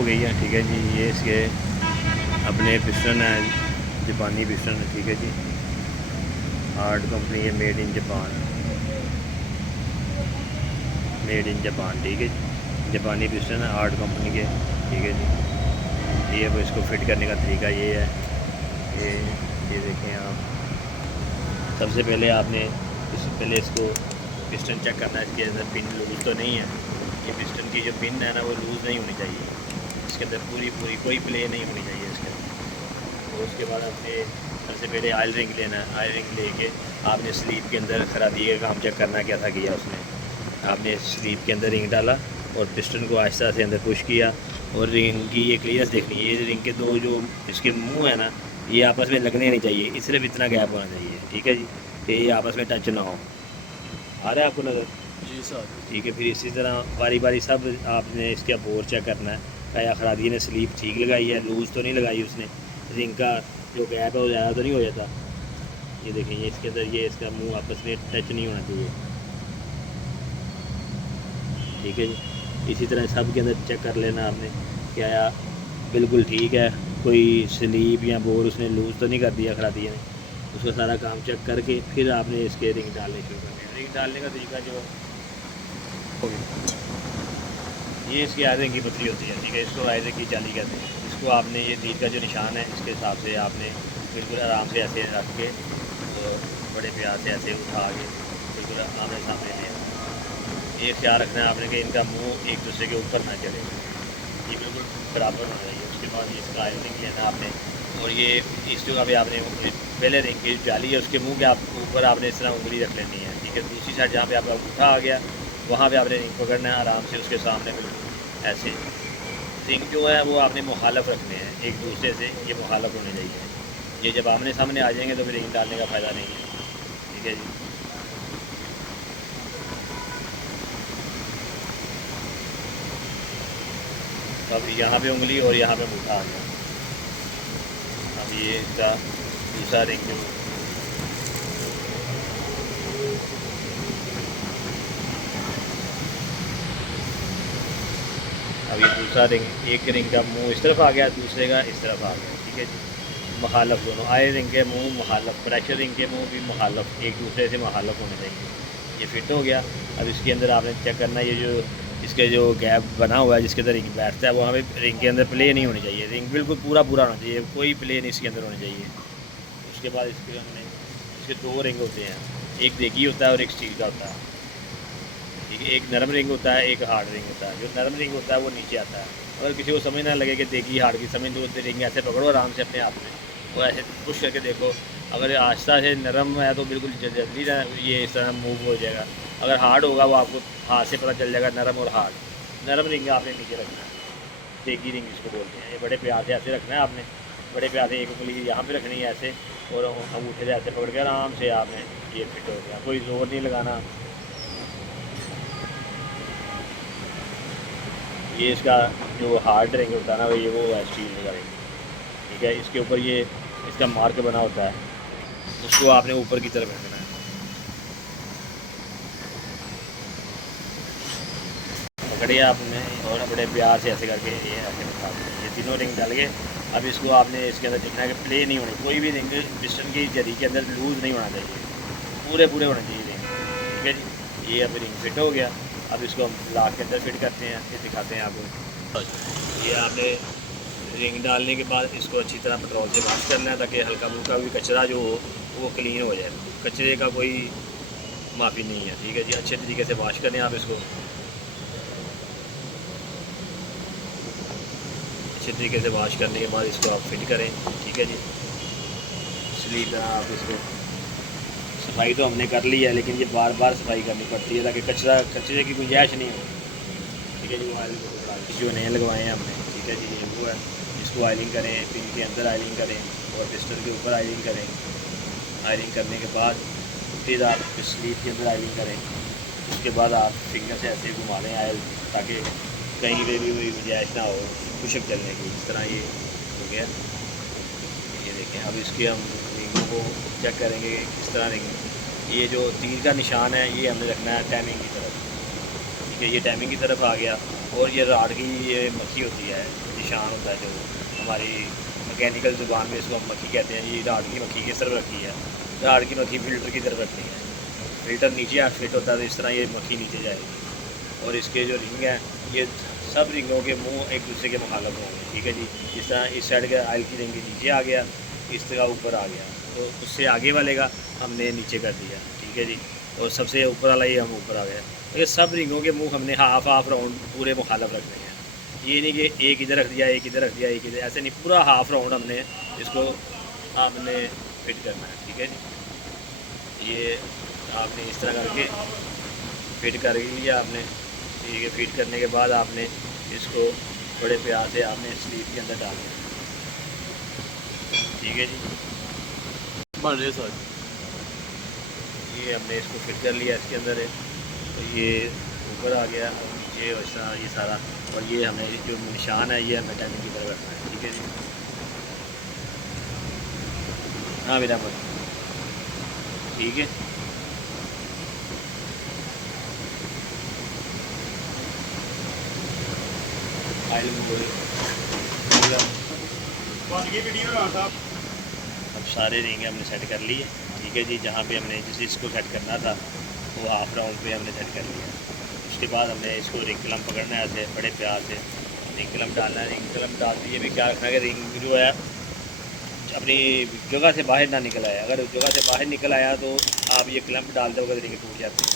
हो गई है। ठीक है जी, ये इसके अपने पिस्टन है, जापानी पिस्टन है। ठीक है जी, हार्ड कंपनी है, made in Japan, made in Japan. ठीक है जी, जापानी पिस्टन है, हार्ड कंपनी के। ठीक है जी, ये वो इसको फिट करने का तरीका ये है। ये देखें आप, सबसे पहले आपने इससे पहले इसको पिस्टन चेक करना है, इसके अंदर पिन लूज़ तो नहीं है। ये पिस्टन की जो पिन है ना, वो लूज़ नहीं होनी चाहिए, इसके अंदर पूरी पूरी कोई प्ले नहीं होनी चाहिए इसके अंदर। और उसके बाद आपने सबसे पहले ऑयल रिंग लेना है। ऑयल रिंग लेके आपने स्लीप के अंदर खराबी का काम चेक करना, क्या था किया उसने। आपने स्लीप के अंदर रिंग डाला और पिस्टन को आहिस्ता से अंदर पुश किया, और रिंग की ये क्लियरेंस देखनी है। ये रिंग के दो जो इसके मुंह है ना, ये आपस में लगने नहीं चाहिए, सिर्फ इतना गैप होना चाहिए। ठीक है जी, कि ये आपस में टच ना हो। आ रहा है आपको नज़र? जी सर। ठीक है, फिर इसी तरह बारी बारी सब आपने इसका बोर चेक करना है, क्या खरादी ने स्लीप ठीक लगाई है, लूज़ तो नहीं लगाई उसने, रिंग का जो गैप है वो ज़्यादा तो नहीं हो जाता। ये देखें, ये इसके अंदर ये इसका मुंह आपस में टच नहीं होना चाहिए। ठीक है जी, इसी तरह सब के अंदर चेक कर लेना आपने, क्या बिल्कुल ठीक है, कोई स्लीप या बोर उसने लूज़ तो नहीं कर दिया खरादी ने। उसका सारा काम चेक करके फिर आपने इसके रिंग डालने शुरू करने हैं। रिंग डालने का तरीका जो ये इसकी आयरन की पतली होती है। ठीक है, इसको आयरन की जाली कहते हैं। इसको आपने ये तीर का जो निशान है, इसके हिसाब से आपने बिल्कुल आराम से ऐसे रख के, तो बड़े प्यार से ऐसे उठा के बिल्कुल आमने सामने लें। ये ख्याल रखना है आपने कि इनका मुंह एक दूसरे के ऊपर ना चले, ये बिल्कुल बराबर होना चाहिए। उसके बाद ये इसका आयरनिंग लेना आपने, और ये इस जगह पे आपने पहले रिंग की जाली है उसके मुंह के आप ऊपर आपने इस तरह उंगली रख लेनी है। ठीक है, दूसरी साइड जहाँ पे आपका अंगूठा आ गया, वहाँ पे आपने रिंग पकड़ना है आराम से उसके सामने, बिल्कुल ऐसे। रिंग जो है वो आपने मुखालफ रखने हैं एक दूसरे से, ये मुखालफ होने चाहिए। ये जब आमने सामने आ जाएंगे तो फिर रिंग डालने का फ़ायदा नहीं है। ठीक है जी, तो अब यहाँ पे उंगली और यहाँ पे अंगूठा आ गया। अब ये इसका दूसरा रिंग जो अब ये दूसरा रिंग, एक रिंग का मुंह इस तरफ आ गया, दूसरे का इस तरफ आ गया। ठीक है जी, मुखालफ दोनों आए रिंग के मुंह मुखालफ, प्रेशर रिंग के मुंह भी मुखालफ, एक दूसरे से मुखालफ होने चाहिए। ये फिट हो गया। अब इसके अंदर आपने चेक करना है, ये जो इसके जो गैप बना हुआ है जिसके अंदर रिंग बैठता है, वहाँ पे रिंग के अंदर प्ले नहीं होनी चाहिए। रिंग बिल्कुल पूरा पूरा होना चाहिए, कोई प्ले नहीं इसके अंदर होना चाहिए। उसके बाद इसके हमने इसके दो रिंग होते हैं, एक देगी होता है और एक स्टील का होता है। ठीक है, एक नरम रिंग होता है, एक हार्ड रिंग होता है। जो नरम रिंग होता है वो नीचे आता है। अगर किसी को समझ ना लगे कि देगी हार्ड की समझ, तो रिंग ऐसे पकड़ो आराम से अपने आप में, और ऐसे पुश करके देखो। अगर आहिस्ता से नरम है तो बिल्कुल जल्दी ना ये इस तरह मूव हो जाएगा। अगर हार्ड होगा वो आपको हाथ से पता चल जाएगा, नरम और हार्ड। नरम रिंग आपने नीचे रखना है, देगी रिंग इसको बोलते हैं। ये बड़े प्यार से ऐसे रखना है आपने, बड़े प्यार से एक उंगली यहाँ पे रखनी है ऐसे, और अंगूठे से ऐसे पकड़ के आराम से आपने, ये फिट हो गया, कोई जोर नहीं लगाना। ये इसका जो हार्ड रिंग होता है ना, ये वो है स्टील का रिंग। ठीक है, इसके ऊपर ये इसका मार्क बना होता है, उसको आपने ऊपर की तरफ रखना है। पकड़िए आपने और बड़े प्यार से ऐसे करके ये ऐसे बता दें। ये तीनों रिंग डाल के अब इसको आपने इसके अंदर देखना है कि प्ले नहीं होनी, कोई भी रिंग पिस्टन की जरी के अंदर लूज़ नहीं होना चाहिए, पूरे पूरे होने चाहिए रिंग। ठीक है जी, ये अब रिंग फिट हो गया। अब इसको हम लाख के अंदर फिट करते हैं, फिर दिखाते हैं आपको। ये आपने रिंग डालने के बाद इसको अच्छी तरह पेट्रोल से वॉश करना है, ताकि हल्का फुल्का भी कचरा जो हो वो क्लीन हो जाए, कचरे का कोई माफ़ी नहीं है। ठीक है जी, अच्छे तरीके से वॉश करें आप इसको, अच्छे तरीके से वॉश करने के बाद इसको आप फिट करें। ठीक है जी, स्लीप आप इसको सफाई तो हमने कर ली है, लेकिन ये बार बार सफाई करनी पड़ती है ताकि कचरे की गुंजाइश नहीं हो। ठीक है जी, वो ऑयल जो नए लगवाए हैं हमने। ठीक है जी, ये वो है, इसको आयलिंग करें, पिन के अंदर आयलिंग करें और पिस्टन के ऊपर आयलिंग करें। आयलिंग करने के बाद फिर आप स्लीव के अंदर आयलिंग करें। उसके बाद आप फिंगर से ऐसे घुमा लें आयल, ताकि कहीं पे भी कोई गुंजाइश ना हो खुशक चलने की। इस तरह ये हो गया। ये देखें, अब इसके हम रिंगों को चेक करेंगे कि किस तरह रिंग, ये जो तीर का निशान है ये हमने रखना है टाइमिंग की तरफ। ठीक है, ये टाइमिंग की तरफ आ गया। और ये राड की ये मक्खी होती है, निशान होता है जो हमारी मैकेनिकल ज़ुबान में इसको हम मक्खी कहते हैं। ये राड की मक्खी किस तरफ रखी है, राड की मक्खी फ़िल्टर की तरफ रखनी है। फ़िल्टर नीचे फिट होता है तो इस तरह ये मक्खी नीचे जाएगी। और इसके जो रिंग हैं ये सब रिंगों के मुंह एक दूसरे के मुखालफ होंगे, ठीक है जी। जिस तरह इस साइड का आयल की रिंग नीचे आ गया, इस तरह ऊपर आ गया, तो उससे आगे वाले का हमने नीचे कर दिया, ठीक है जी। और सबसे ऊपर वाला ही हम ऊपर आ गया। तो ये सब रिंगों के मुंह हमने हाफ राउंड पूरे मुखालफ रखने हैं। ये नहीं कि एक इधर रख दिया, एक इधर रख दिया, एक इधर, ऐसे नहीं, पूरा हाफ राउंड हमने इसको आपने फिट करना है, ठीक है जी। ये आपने इस तरह करके फिट कर लिया आपने, ठीक है। फिट करने के बाद आपने इसको बड़े प्यार से आपने स्लीव के अंदर डालना है, ठीक है जी। बन रहे सर। ये हमने इसको फिट कर लिया इसके अंदर है, तो ये ऊपर आ गया और नीचे और ये सारा, और ये हमें जो निशान है ये हमें टाइमिंग की तरफ रखना है, ठीक है जी। हाँ मेरा मत, ठीक है। अब सारे रिंग हमने सेट कर लिए, ठीक है जी। जहाँ पे हमने जिस इसको सेट करना था वो हाफ राउंड पे हमने सेट कर लिया। उसके बाद हमने इसको रिंग क्लम पकड़ना है ऐसे बड़े प्यार से, रिंग क्लम डालना है। रिंग क्लम डालते ये भी क्या रखना है कि रिंग जो है अपनी जगह से बाहर ना निकल आया। अगर जगह से बाहर निकल आया तो आप ये क्लम्प डालते वक्त रिंग टूट जाती है।